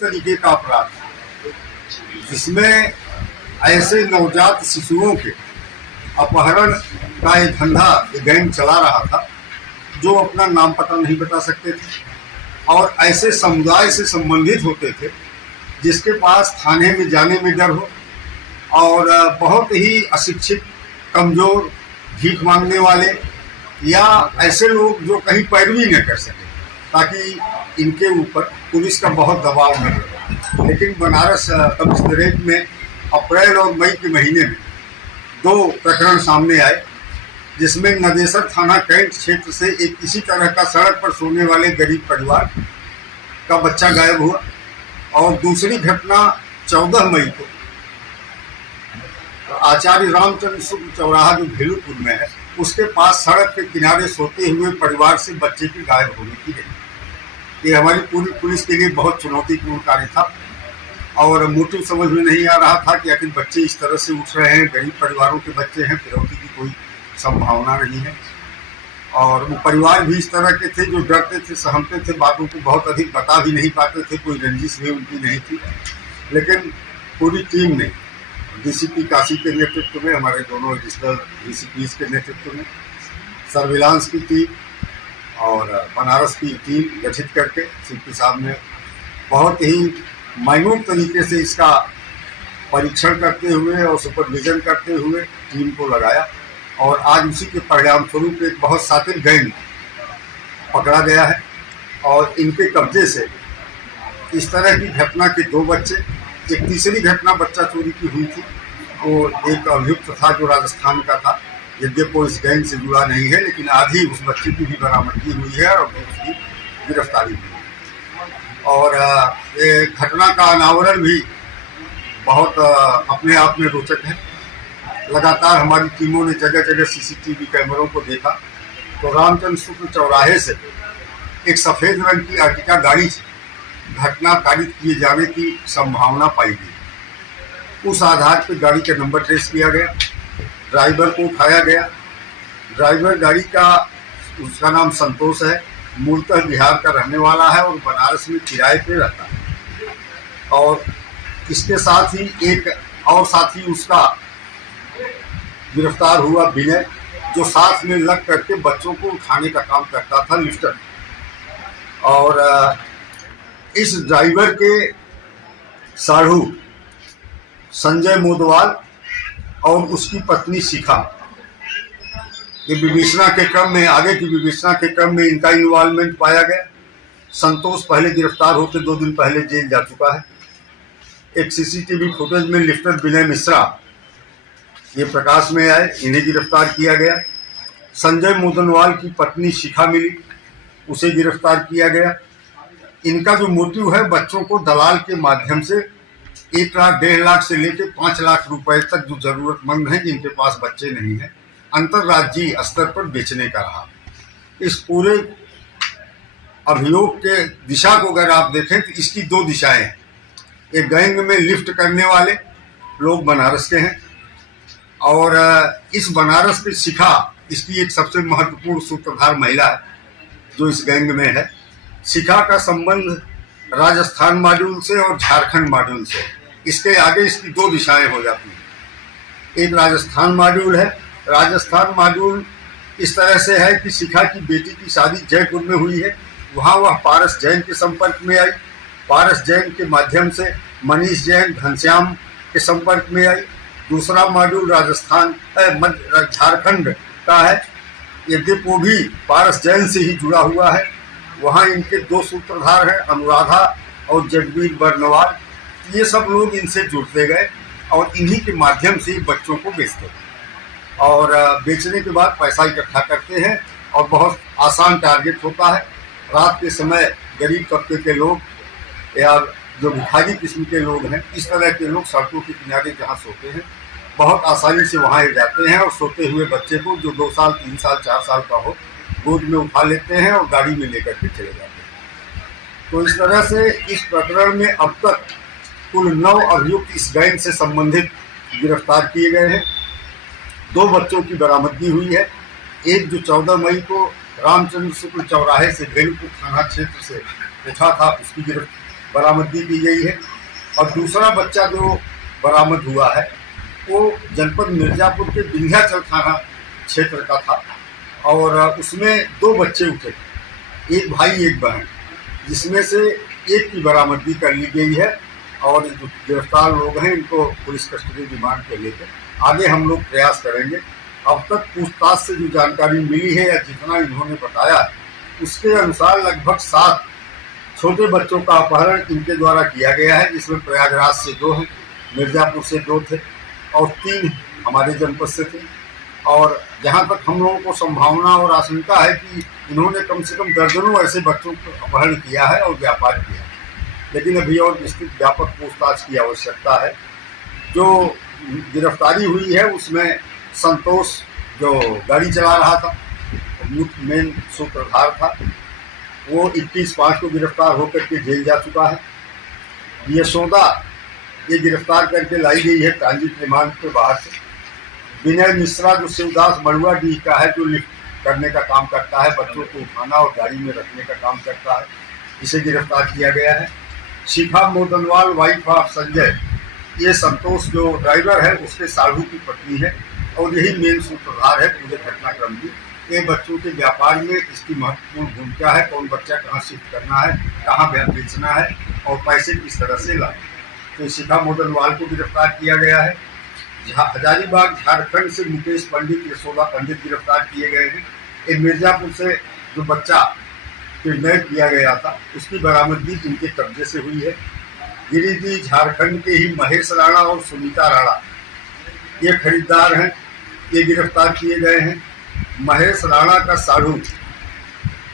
तरीके का अपराध जिसमें ऐसे नवजात शिशुओं के अपहरण का एक धंधा गैंग चला रहा था, जो अपना नाम पता नहीं बता सकते थे और ऐसे समुदाय से संबंधित होते थे जिसके पास थाने में जाने में डर हो और बहुत ही अशिक्षित, कमजोर, भीख मांगने वाले या ऐसे लोग जो कहीं पैरवी न कर सके, ताकि इनके ऊपर पुलिस का बहुत दबाव न रहे। लेकिन बनारस कमिश्नरेट में अप्रैल और मई के महीने में 2 प्रकरण सामने आए, जिसमें नदेसर थाना कैंट क्षेत्र से एक इसी तरह का सड़क पर सोने वाले गरीब परिवार का बच्चा गायब हुआ और दूसरी घटना 14 मई को आचार्य रामचंद्र शुक्ल चौराहा जो भेलूपुर में है, उसके पास सड़क के किनारे सोते हुए परिवार से बच्चे के गायब होने की रही। ये हमारी पूरी पुलिस के लिए बहुत चुनौतीपूर्ण कार्य था और मोटिव समझ में नहीं आ रहा था कि आखिर बच्चे इस तरह से उठ रहे हैं, गरीब परिवारों के बच्चे हैं, फिरौती की कोई संभावना नहीं है। और वो परिवार भी इस तरह के थे जो डरते थे, सहमते थे, बातों को बहुत अधिक बता भी नहीं पाते थे, कोई रंजिश भी उनकी नहीं थी। लेकिन पूरी टीम ने डीसीपी काशी के नेतृत्व में, हमारे दोनों एडिशनल डीसीपीज के नेतृत्व में, सर्विलांस की टीम और बनारस की टीम गठित करके सीपी साहब ने बहुत ही माइन्यूट तरीके से इसका परीक्षण करते हुए और सुपरविजन करते हुए टीम को लगाया और आज उसी के परिणाम स्वरूप एक बहुत शातिर गैंग पकड़ा गया है। और इनके कब्जे से इस तरह की घटना के 2 बच्चे, एक तीसरी घटना बच्चा चोरी की हुई थी, वो एक अभियुक्त था जो राजस्थान का था, यद्यपि वो इस गैंग से जुड़ा नहीं है, लेकिन आधी उस बच्चे की भी बरामदगी हुई है और उसकी गिरफ्तारी हुई है। और ये घटना का अनावरण भी बहुत अपने आप में रोचक है। लगातार हमारी टीमों ने जगह जगह सीसीटीवी कैमरों को देखा तो रामचंद्र शुक्ल चौराहे से एक सफ़ेद रंग की अर्टिका गाड़ी से घटना कारित किए जाने की संभावना पाई गई। उस आधार पर गाड़ी का नंबर ट्रेस किया गया, ड्राइवर को उठाया गया। ड्राइवर गाड़ी का, उसका नाम संतोष है, मूलतः बिहार का रहने वाला है और बनारस में किराए पे रहता है। और इसके साथ ही एक और साथी उसका गिरफ्तार हुआ, विनय, जो साथ में लग करके बच्चों को उठाने का काम करता था, लिफ्टर। और इस ड्राइवर के साढ़ू संजय मोदवाल और उसकी पत्नी शिखा, ये विवेचना के क्रम में, आगे की विवेचना के क्रम में इनका इन्वॉल्वमेंट पाया गया। संतोष पहले गिरफ्तार होकर 2 दिन पहले जेल जा चुका है। एक सीसीटीवी फुटेज में लिफ्टर विनय मिश्रा ये प्रकाश में आए, इन्हें गिरफ्तार किया गया। संजय मोदनवाल की पत्नी शिखा मिली, उसे गिरफ्तार किया गया। इनका जो मोटिव है, बच्चों को दलाल के माध्यम से 1 लाख, 1.5 लाख से लेकर 5 लाख रुपए तक जो जरूरतमंद हैं, जिनके पास बच्चे नहीं हैं, अंतर्राज्यीय स्तर पर बेचने का रहा। इस पूरे अभियोग के दिशा को अगर आप देखें तो इसकी 2 दिशाएं हैं। एक गैंग में लिफ्ट करने वाले लोग बनारस के हैं और इस बनारस की शिखा, इसकी एक सबसे महत्वपूर्ण सूत्रधार महिला है जो इस गैंग में है। शिखा का संबंध राजस्थान मॉड्यूल से और झारखंड मॉड्यूल से, इसके आगे इसकी 2 दिशाएं हो जाती हैं। एक राजस्थान मॉड्यूल है। राजस्थान मॉड्यूल इस तरह से है कि शिखा की बेटी की शादी जयपुर में हुई है, वहाँ वह पारस जैन के संपर्क में आई, पारस जैन के माध्यम से मनीष जैन, घनश्याम के संपर्क में आई। दूसरा मॉड्यूल राजस्थान झारखंड का है, यद्यपि वो भी पारस जैन से ही जुड़ा हुआ है। वहाँ इनके 2 सूत्रधार हैं, अनुराधा और जगवीर बर्नवाल। ये सब लोग इनसे जुड़ते गए और इन्हीं के माध्यम से बच्चों को बेचते हैं और बेचने के बाद पैसा इकट्ठा करते हैं और बहुत आसान टारगेट होता है। रात के समय गरीब तबके के लोग या जो भिखारी किस्म के लोग हैं, इस तरह के लोग सड़कों के किनारे जहाँ सोते हैं, बहुत आसानी से वहाँ जाते हैं और सोते हुए बच्चे को, जो 2 साल, 3 साल, 4 साल का हो, गोद में उठा लेते हैं और गाड़ी में लेकर के चले जाते हैं। तो इस तरह से इस प्रकरण में अब तक कुल 9 अभियुक्त इस गैंग से संबंधित गिरफ्तार किए गए हैं। 2 बच्चों की बरामदगी हुई है। एक जो 14 मई को रामचंद्र शुक्ल चौराहे से भेलूपुर थाना क्षेत्र से उठा था, उसकी बरामदगी की गई है। और दूसरा बच्चा जो बरामद हुआ है वो जनपद मिर्जापुर के विंध्याचल थाना क्षेत्र का था और उसमें 2 बच्चे उठे, एक भाई एक बहन, जिसमें से एक की बरामदगी कर ली गई है और जो गिरफ्तार लोग हैं इनको पुलिस कस्टडी रिमांड पे लेकर आगे हम लोग प्रयास करेंगे। अब तक पूछताछ से जो जानकारी मिली है या जितना इन्होंने बताया उसके अनुसार लगभग 7 छोटे बच्चों का अपहरण इनके द्वारा किया गया है, जिसमें प्रयागराज से 2 हैं, मिर्जापुर से 2 थे और 3 हमारे जनपद से थे। और जहाँ तक हम लोगों को संभावना और आशंका है कि इन्होंने कम से कम दर्जनों ऐसे बच्चों को अपहरण किया है और व्यापार किया है, लेकिन अभी और विस्तृत व्यापक पूछताछ की आवश्यकता है। जो गिरफ्तारी हुई है उसमें संतोष जो गाड़ी चला रहा था, मेन सूत्रधार था, वो 21/5 को गिरफ्तार होकर के जेल जा चुका है। यशोदा ये गिरफ्तार करके लाई गई है ट्रांजिट रिमांड के बाहर से। विनय मिश्रा जो शिवदास बड़ुआ डी का है, जो लिफ्ट करने का काम करता है, बच्चों को उठाना और गाड़ी में रखने का काम करता है, इसे गिरफ्तार किया गया है। शिखा मोदनवाल वाइफ ऑफ संजय, ये संतोष जो ड्राइवर है उसके साढ़ू की पत्नी है और यही मेन सूत्रधार है पूरे घटनाक्रम की। ये बच्चों के व्यापार में इसकी महत्वपूर्ण भूमिका है, कौन बच्चा कहाँ शिफ्ट करना है, कहाँ बेचना है और पैसे किस तरह से लाए। तो शिखा मोदनवाल को गिरफ्तार किया गया है। हजारीबाग झारखंड से मुकेश पंडित, यशोदा पंडित गिरफ्तार किए गए हैं। एक मिर्जापुर से जो बच्चा किडनैप किया गया था उसकी बरामदगी इनके कब्जे से हुई है। गिरिडीह झारखंड के ही महेश राणा और सुनीता राणा ये खरीदार हैं, ये गिरफ्तार किए गए हैं। महेश राणा का साढ़ू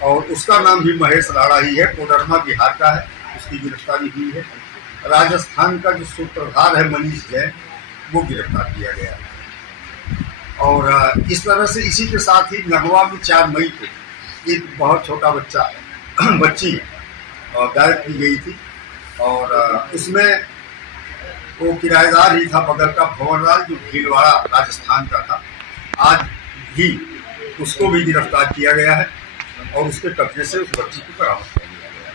और उसका नाम भी महेश राणा ही है, कोडरमा बिहार का है, उसकी गिरफ्तारी हुई है। राजस्थान का जो सूत्रधार है मनीष जैन, वो गिरफ्तार किया गया है। और इस तरह से इसी के साथ ही नगवा में 4 मई को एक बहुत छोटा बच्ची गायब की गई थी और उसमें वो किराएदार ही था बगल का भंवरलाल, जो भीलवाड़ा राजस्थान का था। आज भी उसको भी गिरफ्तार किया गया है और उसके कब्जे से उस बच्ची को बरामद कर लिया गया है।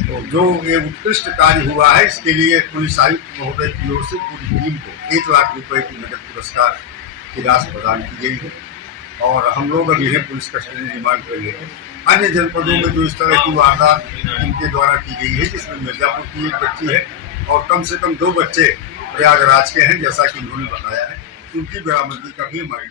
तो जो ये उत्कृष्ट कार्य हुआ है इसके लिए पुलिस आयुक्त महोदय की ओर से पूरी टीम को 1 लाख रुपए की नगद पुरस्कार की राशि प्रदान की गई है और हम लोग अभी है पुलिस कस्टडी रिमांड पर लेकर। अन्य जनपदों में जो इस तरह की वारदात इनके द्वारा की गई है, जिसमें मिर्जापुर की एक बच्ची है और कम से कम 2 बच्चे प्रयागराज के हैं, जैसा कि इन्होंने बताया है, उनकी बरामदगी का भी हमारी